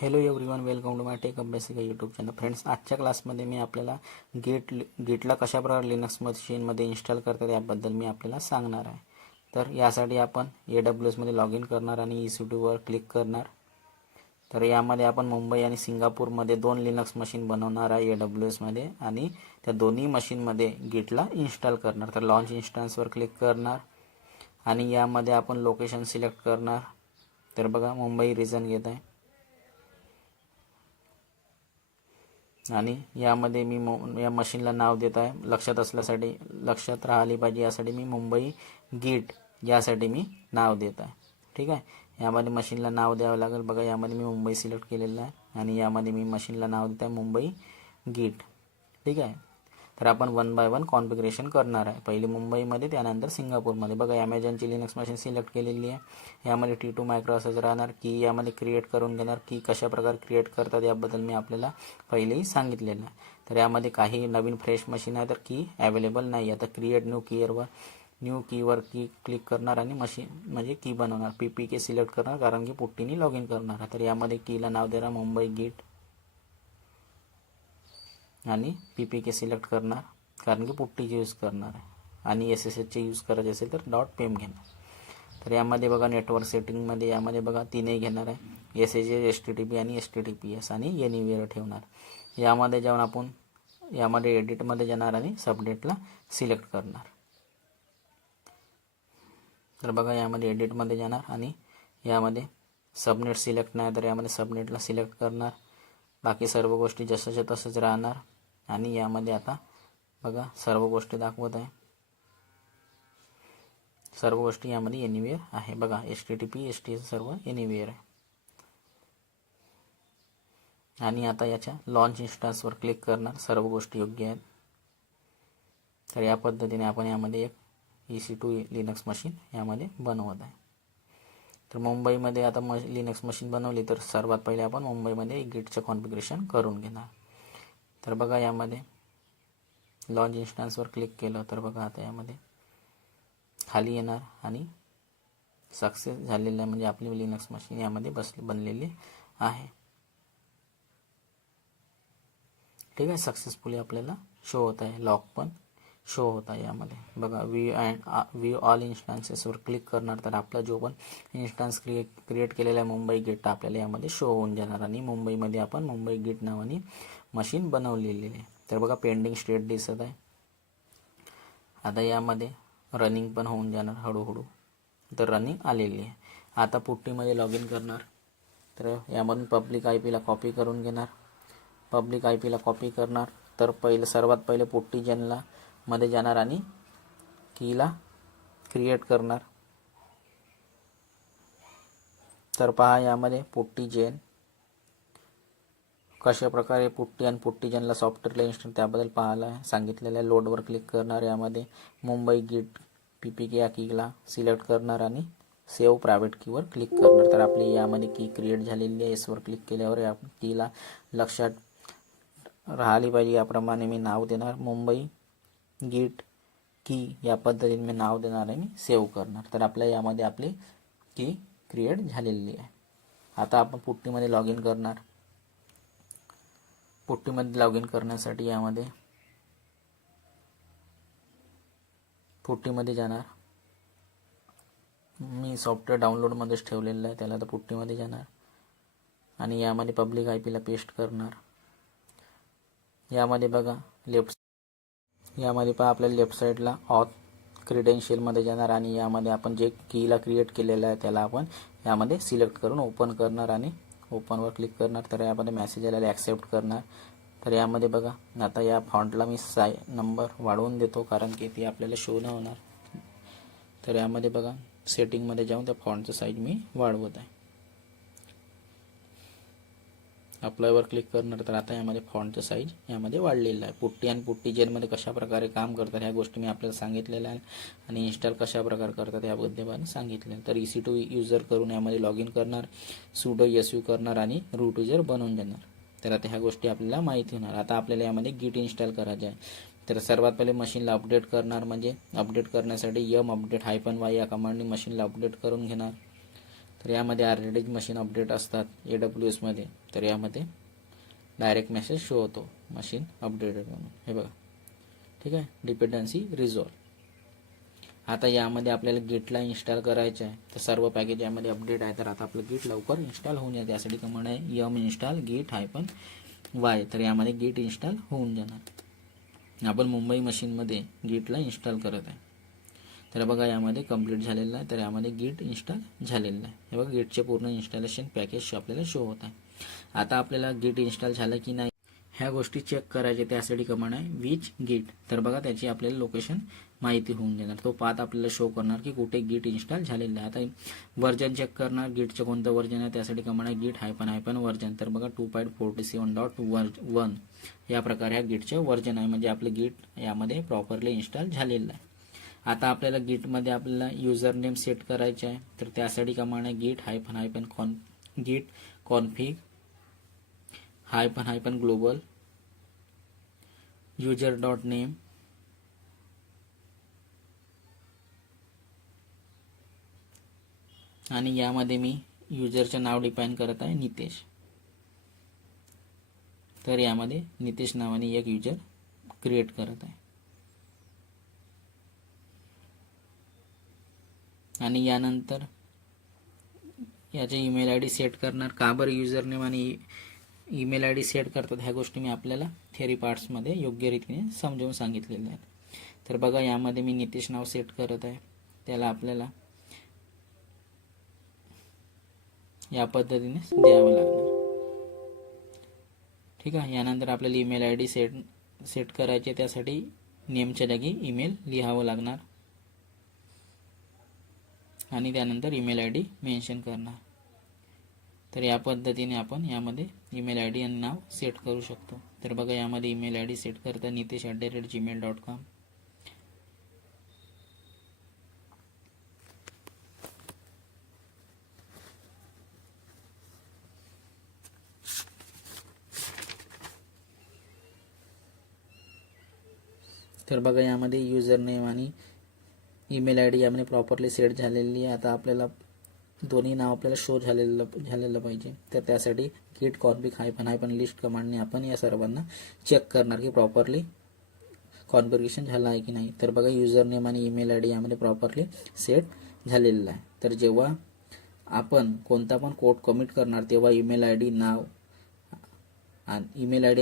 Hello everyone, welcome to my tech Abhyasika YouTube channel. Friends, आजच्या क्लासमध्ये मी आपल्याला गेटला कशाप्रकारे लिनक्स मशीनमध्ये इन्स्टॉल करतात याबद्दल मी आपल्याला सांगणार आहे. तर यासाठी आपण AWSमध्ये लॉग इन करणार आणि EC2वर क्लिक करणार. तर यामध्ये आपण मुंबई आणि सिंगापूरमध्ये 2 लिनक्स मशीन बनवणार आहे AWSमध्ये आणि त्या दोन्ही मशीनमध्ये गेटला इन्स्टॉल करणार. तर लॉन्च इन्स्टन्सवर क्लिक करणार आणि यामध्ये आपण लोकेशन सिलेक्ट करणार. तर बघा, मुंबई रिजन घेत आहे आणि यामध्ये मी या मशीनला नाव देत आहे. लक्षात राहिली पाहिजे यासाठी मी मुंबई गेट यासाठी मी नाव देत आहे. ठीक आहे, यामध्ये मशीनला नाव द्यावं लागेल. बघा, यामध्ये मी मुंबई सिलेक्ट केलेलं आहे आणि यामध्ये मी मशीनला नाव देत आहे मुंबई गेट. ठीक आहे, तर आपण 1 बाय 1 कॉन्फिगरेशन करणार आहे. पहिले मुंबईमध्ये, त्यानंतर सिंगापूरमध्ये. बघा, ॲमेझॉनची लिनक्स मशीन सिलेक्ट केलेली आहे. यामध्ये T2 मायक्रो असंच राहणार. की यामध्ये क्रिएट करून घेणार. की कशाप्रकारे क्रिएट करतात याबद्दल मी आपल्याला पहिलेही सांगितलेलं आहे. तर यामध्ये काही नवीन फ्रेश मशीन आहे तर की अवेलेबल नाही. आता क्रिएट न्यू कीवर क्लिक करणार आणि मशीन म्हणजे की बनवणार. PPK सिलेक्ट करणार कारण की पुट्टीने लॉग इन करणार. तर यामध्ये कीला नाव देणार मुंबई गेट आणि PPK सिलेक्ट करणार कारण की पुट्टीचे यूज करणार आहे आणि SSHचे यूज करायचे असेल तर .pem घेणार. तर यामध्ये बघा, नेटवर्क सेटिंगमध्ये यामध्ये बघा तीनही घेणार आहे. SSH, HTTP आणि HTTPS आणि एनिवेअर ठेवणार. यामध्ये जाऊन आपण यामध्ये एडिटमध्ये जाणार आणि सबनेटला सिलेक्ट करणार. तर बघा, यामध्ये एडिटमध्ये जाणार आणि यामध्ये सबनेट सिलेक्ट नाही तर यामध्ये सबनेटला सिलेक्ट करणार. बाकी सर्व गोष्टी जसंच्या तसंच राहणार. आणि यामध्ये आता बघा, सर्व गोष्टी दाखवत आहे. सर्व गोष्टी यामध्ये एनिवेअर आहे. बघा, HTTP STS सर्व एनिवेअर आहे. आणि आता याच्या लॉन्च इन्स्टन्सवर क्लिक करणार. सर्व गोष्टी योग्य आहेत. तर या पद्धतीने आपण यामध्ये एक EC2 लिनक्स मशीन यामध्ये बनवत आहे. तर मुंबईमध्ये आता लिनक्स मशीन बनवली तर सर्वात पहिले आपण मुंबईमध्ये गेटचं कॉन्फिगरेशन करून घेणार. तर बघा, यामध्ये लॉन्च इन्स्टन्सवर क्लिक केलं तर बघा, आता यामध्ये खाली येणार आणि सक्सेस झालेलं आहे. म्हणजे आपली लिनक्स मशीन यामध्ये बनलेली आहे. ठीक आहे, सक्सेसफुली आपल्याला शो होत आहे. लॉक पण शो होत आहे यामध्ये. बघा, व्ह्यू ऑल इन्स्टन्सेसवर क्लिक करणार तर आपला जो पण इन्स्टन्स क्रिएट केलेला आहे मुंबई गेट आपल्याला यामध्ये शो होऊन जाणार आणि मुंबईमध्ये आपण मुंबई गेट नावाने मशीन बनवलेली आहे. तर बघा, पेंडिंग स्टेट दिसत आहे. आता यामध्ये रनिंग पण होऊन जाणार हळूहळू. तर रनिंग आलेली आहे. आता पुट्टीमध्ये लॉग इन करणार. तर यामधून पब्लिक IP ला कॉपी करून घेणार. पब्लिक IP ला कॉपी करणार. तर सर्वात पहिले पुट्टी जनला मध्ये जाणार आणि कीला क्रिएट करणार. तर पहा, यामध्ये पुट्टी जेन कशा प्रकारे पुट्टी आणि पुट्टी जनला सॉफ्टवेअरला इन्स्टॉल त्याबद्दल पाहायला सांगितलेलं आहे. लोडवर क्लिक करणार. यामध्ये मुंबई गेट PPK या कीला सिलेक्ट करणार आणि सेव्ह प्रायव्हेट कीवर क्लिक करणार. तर आपली यामध्ये की क्रिएट झालेली आहे. एसवर क्लिक केल्यावर या कीला लक्षात राहिली पाहिजे याप्रमाणे मी नाव देणार. मुंबई गेट की या पद्धतीने मी नाव देणार आणि सेव्ह करणार. तर आपल्या यामध्ये आपली की क्रिएट झालेली आहे. आता आपण पुट्टीमध्ये लॉग इन करणार. पुट्टीमध्ये लॉग इन करण्यासाठी यामध्ये पुट्टीमध्ये जाणार. मी सॉफ्टवेअर डाउनलोडमध्येच ठेवलेलं आहे त्याला. तर पुट्टीमध्ये जाणार आणि यामध्ये पब्लिक IP ला पेस्ट करणार. यामध्ये बघा, यामध्ये पहा, आपल्याला लेफ्ट साईडला ऑथ क्रेडेन्शियलमध्ये जाणार आणि यामध्ये आपण जे कीला क्रिएट केलेलं आहे त्याला आपण यामध्ये सिलेक्ट करून ओपन करणार आणि ओपनवर क्लिक करणार. तर यामध्ये मेसेज आलेला ॲक्सेप्ट करणार. तर यामध्ये बघा, आता या फॉन्टला मी नंबर वाढवून देतो कारण की ती आपल्याला शो नाही होणार. तर यामध्ये बघा, सेटिंगमध्ये जाऊन त्या फॉन्टचं साईज मी वाढवत आहे. अप्लायवर क्लिक करणार. तर आता यामध्ये फॉन्टचं साईज यामध्ये वाढलेलं आहे. पुट्टी आणि पुट्टी जेलमध्ये कशा प्रकारे काम करतात ह्या गोष्टी मी आपल्याला सांगितलेल्या आहे आणि इन्स्टॉल कशा प्रकारे करतात याबद्दल सांगितलं. तर EC2 यूजर करून यामध्ये लॉग इन करणार, sudo su करणार आणि रूट यूजर बनवून देणार. तर आता ह्या गोष्टी आपल्याला माहिती होणार. आता आपल्याला यामध्ये गिट इन्स्टॉल करायचे आहे. तर सर्वात पहिले मशीनला अपडेट करणार. म्हणजे अपडेट करण्यासाठी update -y या कमांडने मशीनला अपडेट करून घेणार. तर यामध्ये ऑलरेडी मशीन अपडेट असतात AWS मध्ये, तर यामध्ये डायरेक्ट मेसेज शो होतो मशीन अपडेटेड म्हणून, हे बघा. ठीक आहे, डिपेंडन्सी रिझॉल्व. आता यामध्ये आपल्याला गिटला इन्स्टॉल करायचं आहे, तर सर्व पॅकेज यामध्ये अपडेट आहे, तर आता आपलं गिट लवकर इन्स्टॉल होऊन जाते. यासाठी कमांड आहे यम इन्स्टॉल गिट -y, तर यामध्ये गिट इन्स्टॉल होऊन जाणार. आपण मुंबई मशीनमध्ये गिटला इन्स्टॉल करत आहे, तर बघा यामध्ये कंप्लीट झालेलं आहे, तर यामध्ये गिट इन्स्टॉल झालेलं आहे. हे बघा गिटचे पूर्ण इन्स्टॉलेशन पॅकेज आपल्याला शो होत आहे. आता आपल्याला गिट इन्स्टॉल झालं की नाही ह्या गोष्टी चेक करायचे, त्यासाठी कमांड आहे विच गिट, तर बघा त्याची आपल्याला लोकेशन माहिती होऊन देणार. तो पाथ आपल्याला शो करणार की कुठे गिट इन्स्टॉल झालेलं आहे. आता व्हर्जन चेक करणार गिटचं कोणतं व्हर्जन आहे, त्यासाठी कमांड आहे गिट -व्हर्जन, तर बघा 2.47.1 या प्रकारे ह्या गिटचं व्हर्जन आहे, म्हणजे आपलं गिट यामध्ये प्रॉपरली इन्स्टॉल झालेलं आहे. आता आपल्याला गिटमध्ये आपल्याला युजर नेम सेट करायचे आहे, तर त्यासाठी कमांड आहे गिट -git config -global user.name आणि यामध्ये मी युजरचं नाव डिफाईन करत आहे नितेश, तर यामध्ये नितेश नावाने एक युजर क्रिएट करत आहे. आणि यानंतर याचे ईमेल आय डी सेट करणार. का बरं युजर नेम आणि ईमेल आय डी सेट करतात ह्या गोष्टी मी आपल्याला थेअरी पार्ट्समध्ये योग्य रीतीने समजावून सांगितलेल्या आहेत. तर बघा यामध्ये मी नितेश नाव सेट करत आहे, त्याला आपल्याला या पद्धतीने द्यावं लागणार. ठीक आहे, यानंतर आपल्याला ईमेल आय डी सेट करायचे, त्यासाठी नेमच्या जागी ईमेल लिहावं लागणार आणि त्यानंतर ईमेल आय डी मेन्शन करणार. तर या पद्धतीने आपण यामध्ये ईमेल आय डी आणि नाव सेट करू शकतो. तर बघा यामध्ये ईमेल आय डी सेट करता nitesh@gmail.com. तर बघा यामध्ये युजर नेम आणि ईमेल आय डी यामध्ये प्रॉपरली सेट झालेली आहे. आता आपल्याला दोन्ही नाव आपल्याला शो झालेलं पाहिजे, तर त्यासाठी गिट config -list कमांडने आपण या सर्वांना चेक करणार की प्रॉपरली कॉन्फिगरेशन झालं आहे की नाही. तर बघा युजर नेम आणि ईमेल आय डी यामध्ये प्रॉपरली सेट झालेलं आहे. तर जेव्हा आपण कोणता पण कोड कमिट करणार तेव्हा ईमेल आय डी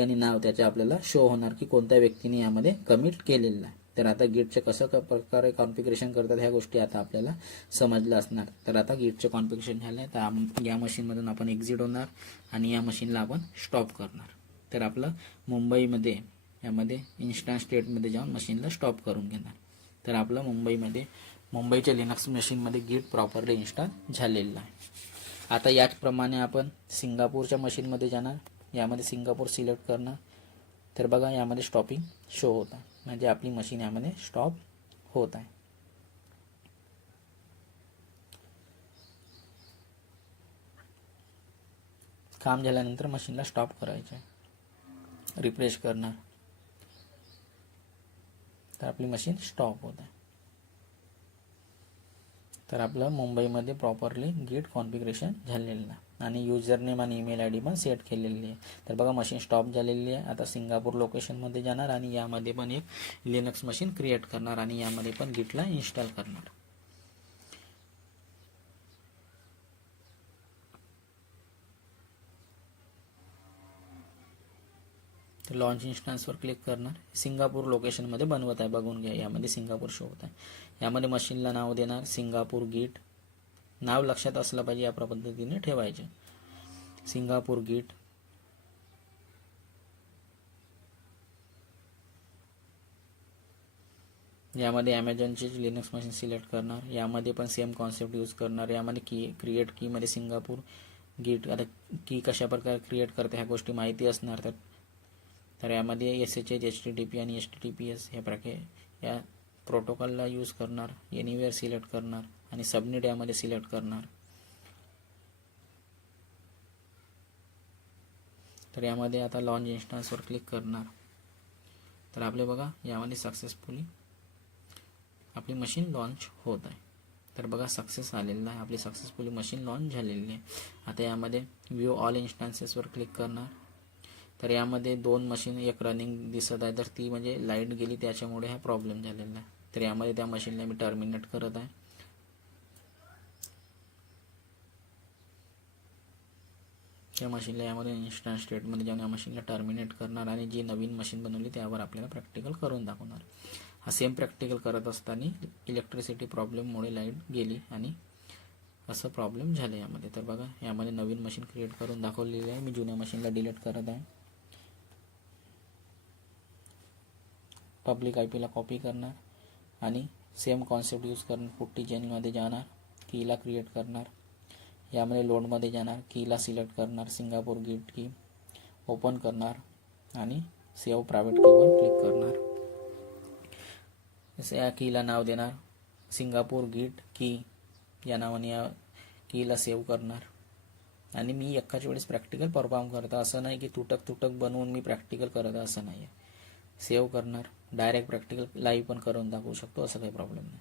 आणि नाव त्याचे आपल्याला शो होणार की कोणत्या व्यक्तीने यामध्ये कमिट केलेलं आहे. तर आता गिटचे कसं प्रकारे कॉन्फिगरेशन करतात ह्या गोष्टी आता आपल्याला समजलं असणार. तर आता गिटचं कॉन्फिगरेशन झालं आहे, तर या मशीनमधून आपण एक्झिट होणार आणि या मशीनला आपण स्टॉप करणार. तर आपलं मुंबईमध्ये यामध्ये इन्स्टंट स्टेटमध्ये जाऊन मशीनला स्टॉप करून घेणार. तर आपलं मुंबईच्या लिनक्स मशीनमध्ये गिट प्रॉपरली इन्स्टॉल झालेलं आहे. आता याचप्रमाणे आपण सिंगापूरच्या मशीनमध्ये जाणार, यामध्ये सिंगापूर सिलेक्ट करणार. तर बघा यामध्ये स्टॉपिंग शो होत आहे, म्हणजे आपली मशीन यामध्ये स्टॉप होत आहे. काम झाल्यानंतर मशीनला स्टॉप करायचं आहे, रिफ्रेश करणार, तर आपली मशीन स्टॉप होत आहे. तर आपलं मुंबईमध्ये प्रॉपरली गिट कॉन्फिगरेशन झालेलं आहे आणि युजर नेम आणि ईमेल आय डी पण सेट केलेली आहे. तर बघा मशीन स्टॉप झालेली आहे. आता सिंगापूर लोकेशनमध्ये जाणार आणि यामध्ये पण एक लिनक्स मशीन क्रिएट करणार आणि यामध्ये पण गिटला इन्स्टॉल करणार. तर लॉन्च इन्स्टन्सवर क्लिक करणार. सिंगापूर लोकेशनमध्ये बनवत आहे, बघून घ्या, यामध्ये सिंगापूर शो होत आहे. यामध्ये मशीनला नाव देणार सिंगापूर गिट, नाव लक्षात असलं पाहिजे, या पद्धतीने ठेवायचे सिंगापूर गिट. यामध्ये ॲमेझॉनचे लिनक्स मशीन सिलेक्ट करणार, यामध्ये पण सेम कॉन्सेप्ट यूज करणार. यामध्ये क्रिएट कीमध्ये सिंगापूर गिट, आता की कशा प्रकारे क्रिएट करते ह्या गोष्टी माहिती असणार. तर यामध्ये SSH HTTP आणि HTTPS ह्या प्रकारे या प्रोटोकॉलला यूज करणार. एनिवेअर सिलेक्ट करणार आणि सबमिट यामध्ये सिलेक्ट करणार. तर यामध्ये आता लॉन्च इन्स्टन्सवर क्लिक करणार. तर आपले बघा यामध्ये सक्सेसफुली आपली मशीन लॉन्च होत आहे. तर बघा सक्सेस आलेलं आहे, आपली सक्सेसफुली मशीन लॉन्च झालेली आहे. आता यामध्ये व्ह्यू ऑल इन्स्टन्सेसवर क्लिक करणार. तर यामध्ये 2 मशीन एक रनिंग दिसत आहे, तर ती म्हणजे लाईट गेली त्याच्यामुळे हा प्रॉब्लेम झालेला आहे. तर यामध्ये त्या मशीनला मी टर्मिनेट करत आहे. त्या मशीनला यामध्ये इन्स्टंट स्टेटमध्ये जाऊन या मशीनला टर्मिनेट करणार आणि जी नवीन मशीन बनवली त्यावर आपल्याला प्रॅक्टिकल करून दाखवणार. हा सेम प्रॅक्टिकल करत असताना इलेक्ट्रिसिटी प्रॉब्लेममुळे लाईट गेली आणि असं प्रॉब्लेम झाले यामध्ये. तर बघा यामध्ये नवीन मशीन क्रिएट करून दाखवलेली आहे. मी जुन्या मशीनला डिलीट करत आहे. पब्लिक IP ला कॉपी करणार आणि सेम कॉन्सेप्ट यूज करून पुट्टी चेनमध्ये जाणार, कीला क्रिएट करणार. यामध्ये लोडमध्ये जाणार, कीला सिलेक्ट करणार, सिंगापूर गेट की ओपन करणार आणि सेव्ह प्रायव्हेट कीवर क्लिक करणार. जसे या कीला नाव देणार सिंगापूर गेट की या नावाने या कीला सेव्ह करणार. आणि मी एकाच वेळेस प्रॅक्टिकल परफॉर्म करतो, असं नाही की तुटक बनवून मी प्रॅक्टिकल करत आहे, असं नाही आहे. सेव्ह करणार, डायरेक्ट प्रॅक्टिकल लाईव्ह पण करून दाखवू शकतो, असं काही प्रॉब्लेम नाही.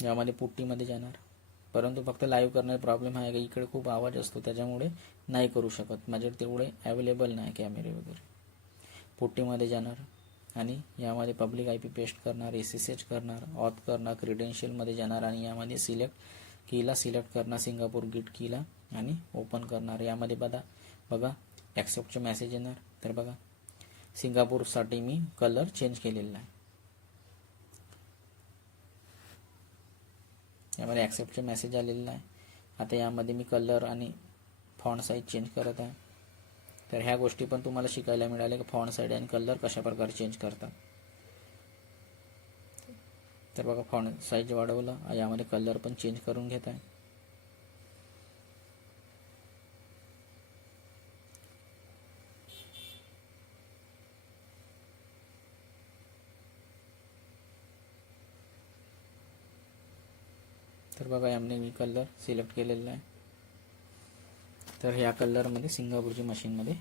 यामध्ये पुट्टीमध्ये जाणार, परंतु फक्त लाईव्ह करण्याचा प्रॉब्लेम आहे की इकडे खूप आवाज असतो त्याच्यामुळे नाही करू शकत, माझ्याकडे तेवढे अवेलेबल नाही कॅमेरे वगैरे. पुट्टीमध्ये जाणार आणि यामध्ये पब्लिक IP पेस्ट करणार, SSH करणार, ऑथ करणार, क्रेडेन्शियलमध्ये जाणार आणि यामध्ये कीला सिलेक्ट करणार, सिंगापूर गेट कीला आणि ओपन करणार. यामध्ये बघा ॲक्सेप्टचे मेसेज येणार. तर बघा सिंगापूरसाठी मी कलर चेंज केलेला आहे. यामध्ये ॲक्सेप्टचे मेसेज आलेला आहे. आता यामध्ये मी कलर आणि फॉन्ट साईज चेंज करत आहे. तर ह्या गोष्टी पण तुम्हाला शिकायला मिळाल्या की फॉन्ट साईज आणि कलर कशा प्रकारे चेंज करतात. तर बघा फॉन्ट साईज वाढवलं, यामध्ये कलर पण चेंज करून घेत आहे. तर बघा यामध्ये मी कलर सिलेक्ट केलेला आहे. तर ह्या कलरमध्ये सिंगापूरची मशीनमध्ये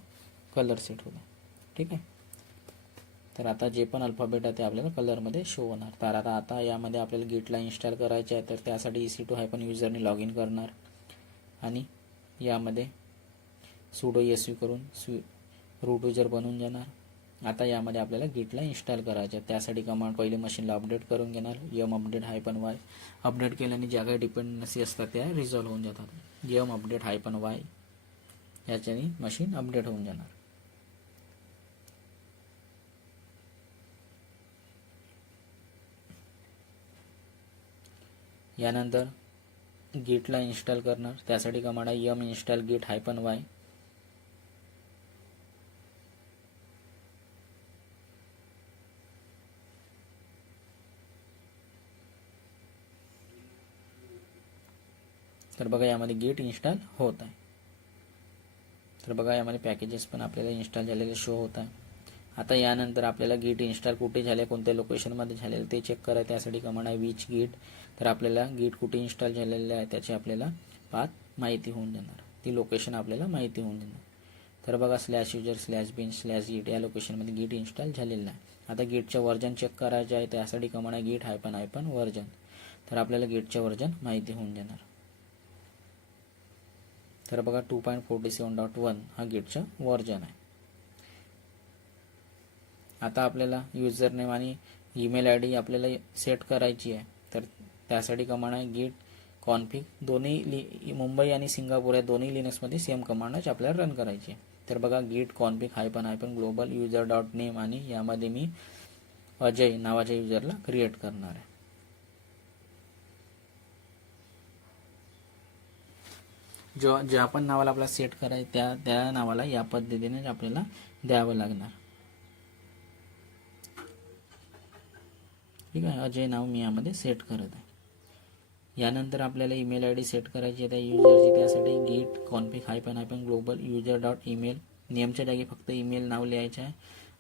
कलर सेट होता. ठीक आहे. तर आता जे पण अल्फाबेट आहे ते आपल्याला कलरमध्ये शो होणार. तर आता यामध्ये आपल्याला गेटला इन्स्टॉल करायचे आहे, तर त्यासाठी EC2 युजरने लॉग इन करणार आणि यामध्ये sudo su करून रूट युजर बनवून जाणार. आता यामध्ये आपल्याला गेटला इन्स्टॉल करायचे आहे, त्यासाठी कमांड पहिले मशीनला अपडेट करून घेणार. update-y अपडेट केल्याने ज्या काही डिपेंडन्सी असतात त्या रिझॉल्व्ह होऊन जातात. update-y याच्याने मशीन अपडेट होऊन जाणार. यानंतर गेटला इन्स्टॉल करणार, त्यासाठी कमांड आहे install get-y. तर बघा यामध्ये गेट इन्स्टॉल होत आहे. तर बघा यामध्ये पॅकेजेस पण आपल्याला इन्स्टॉल झालेले शो होत आहे. आता यानंतर आपल्याला गेट इन्स्टॉल कुठे झाले, कोणत्या लोकेशनमध्ये झालेलं ते चेक करा, त्यासाठी कमांड आहे विच गेट. तर आपल्याला गेट कुठे इन्स्टॉल झालेले आहे त्याची आपल्याला पाथ माहिती होऊन जाणार, ती लोकेशन आपल्याला माहिती होऊन जाणार. तर बघा /user/bin/git या लोकेशनमध्ये गेट इन्स्टॉल झालेलं आहे. आता गेटचं व्हर्जन चेक करायचं आहे, त्यासाठी कमांड आहे get-version. तर आपल्याला गेटचं व्हर्जन माहिती होऊन जाणार. तर बघा 2.47.1 हा गेटचं व्हर्जन आहे. आता आपल्याला युजर नेम आणि ईमेल ID आपल्याला सेट करायची आहे, तर त्यासाठी कमांड आहे गेट कॉन्फिग. दोन्ही मुंबई आणि सिंगापूर या दोन्ही लिनक्समध्ये सेम कमांडच आपल्याला रन करायची आहे. तर बघा गेट कॉन्फिग -ग्लोबल user.name आणि यामध्ये मी अजय नावाच्या युजरला क्रिएट करणार आहे. ज्या पण नावाला आपल्याला सेट करायचं त्या नावाला या पद्धतीने आपल्याला द्यावं लागणार. ठीक आहे, अजय नाव मी यामध्ये सेट करत आहे. यानंतर आपल्याला ईमेल ID सेट करायची आहे त्या युजरची, त्यासाठी गेट कॉन्फिग -ग्लोबल user.email. नेमच्या जागी फक्त ईमेल नाव लिहायचं आहे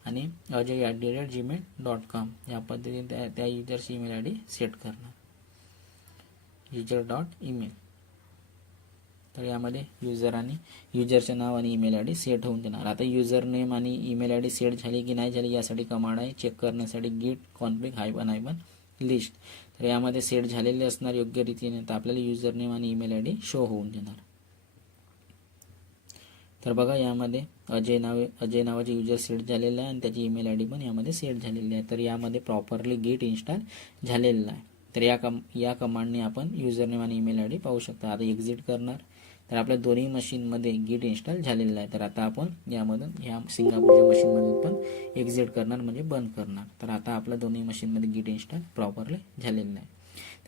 आणि ajay@gmail.com या पद्धतीने त्या युजरची ईमेल ID सेट करणार. user.email. तर यामध्ये युजरचं नाव आणि ईमेल आय डी सेट होऊन देणार. आता युजर नेम आणि ईमेल आय डी सेट झाली की नाही झाली यासाठी कमांड आहे चेक करण्यासाठी git config --- लिस्ट. तर यामध्ये सेट झालेले असणार योग्य रीतीने, तर आपल्याला युजर नेम आणि ईमेल आय डी शो होऊन देणार. तर बघा यामध्ये अजय नावाचे युजर सेट झालेलं आहे आणि त्याची ईमेल आय डी पण यामध्ये सेट झालेली आहे. तर यामध्ये प्रॉपरली गिट इन्स्टॉल झालेलं आहे. तर या कमांडने आपण युजर नेम आणि ईमेल आय डी पाहू शकता. आता एक्झिट करणार तर आपल्या दोन्ही मशीनमध्ये गिट इन्स्टॉल झालेलं आहे. तर आता आपण यामधून ह्या सिंगापूरच्या मशीनमधून पण एक्झिट करणार म्हणजे बंद करणार. तर आता आपल्या दोन्ही मशीनमध्ये गिट इन्स्टॉल प्रॉपरली झालेलं आहे.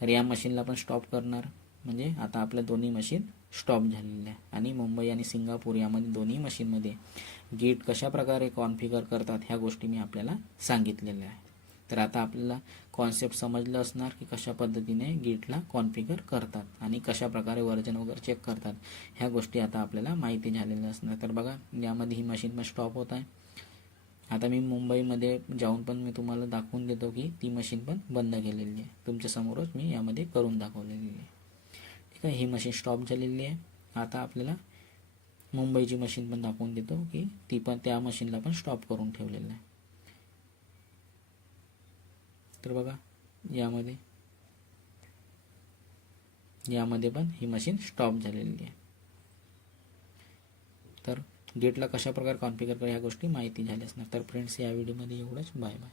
तर या मशीनला पण स्टॉप करणार म्हणजे आता आपल्या दोन्ही मशीन स्टॉप झालेलं आहे. आणि मुंबई आणि सिंगापूर यामध्ये दोन्ही मशीनमध्ये गिट कशा प्रकारे कॉन्फिगर करतात ह्या गोष्टी मी आपल्याला सांगितलेल्या आहे. तर आता आपल्याला कॉन्सेप्ट समजलं असणार की कशा पद्धतीने गिटला कॉन्फिगर करतात आणि कशा प्रकारे वर्जन वगैरे चेक करतात ह्या गोष्टी आता आपल्याला माहिती झालेल्या असणार. तर बघा यामध्ये ही मशीन पण स्टॉप होत आहे. आता मी मुंबईमध्ये जाऊन पण मी तुम्हाला दाखवून देतो की ती मशीन पण बंद केलेली आहे. तुमच्यासमोरच मी यामध्ये करून दाखवलेली आहे. ठीक आहे, ही मशीन स्टॉप झालेली आहे. आता आपल्याला मुंबईची मशीन पण दाखवून देतो की ती पण त्या मशीनला पण स्टॉप करून ठेवलेलं आहे. तर बघा यामध्ये पण ही मशीन स्टॉप झालेली आहे. तर गेटला कशा प्रकारे कॉन्फिगर करा ह्या गोष्टी माहिती झाल्या असणार. तर फ्रेंड्स या व्हिडिओमध्ये एवढंच. Bye bye.